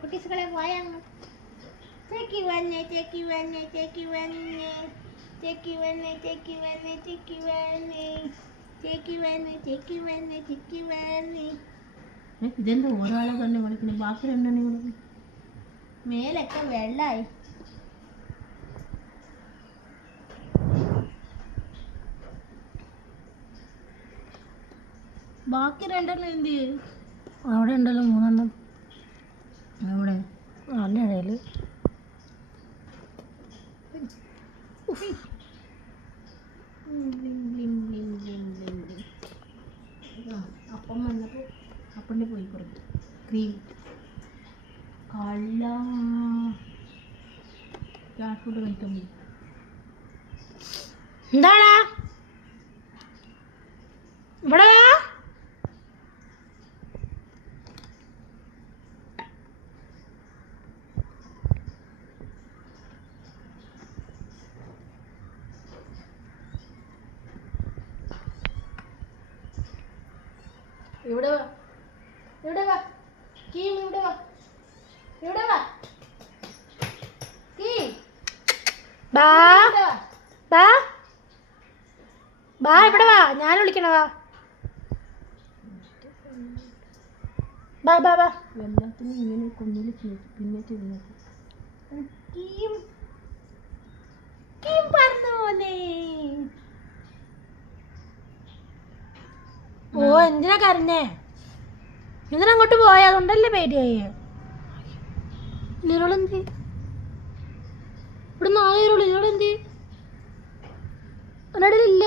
കുട്ടീസുകളെ പോയാങ്ങ് ചേക്കി വന്നേ ചേക്കി വന്നേ ചേക്കി വന്നേ ചേക്കി വന്നേ ചേക്കി വന്നേ ചേക്കി വന്നേ ചേക്കി വന്നേ ചേക്കി വന്നേ ചേക്കി വന്നേ. ഇതെന്താ ഒരാളെ തന്നെ വിളിക്കുന്നത്? ബാക്കി രണ്ടെണ്ണെ വിളിക്കും. മേലൊക്കെ വെള്ളമായി. ബാക്കി രണ്ടെണ്ണം എന്ത് ചെയ്യും? അവിടെ ഉണ്ടല്ലോ 3 എണ്ണം. അവിടെ നല്ല ഇടയിൽ അപ്പം വന്നപ്പോൾ അപ്പൻ്റെ പോയി കൊടുത്തു ക്രീം കള്ള ക്യാഷ് ഫുഡ് കഴിക്കാൻ പോയി. എന്താടാ ഇവിടെ ഇവിടെ വാ, ഇവിടെ വാ കീം, ഇവിടെ വാ, ഇവിടെ വാ കീം, ബാ ഇവിടെ വാ. ബാ ബാ ഇവിടെ വാ, ഞാൻ വിളിക്കണതാ. ബാ ബാ ബാ. എല്ലാത്തിനും ഇങ്ങനെ കൊന്നിൽ പിന്നെ ചെയ്യുന്നത്. കീം കീം പറഞ്ഞു പോന്നേ. ഓ എന്തിനാ കരഞ്ഞേ? എന്തിനാ അങ്ങോട്ട് പോയ? അതുകൊണ്ടല്ലേ പേടിയായി. നിരോളെന്തി ഇവിടെ 4 പേരുള്ളൂ. നിരോളെന്തി? ഒരിടയിലില്ല.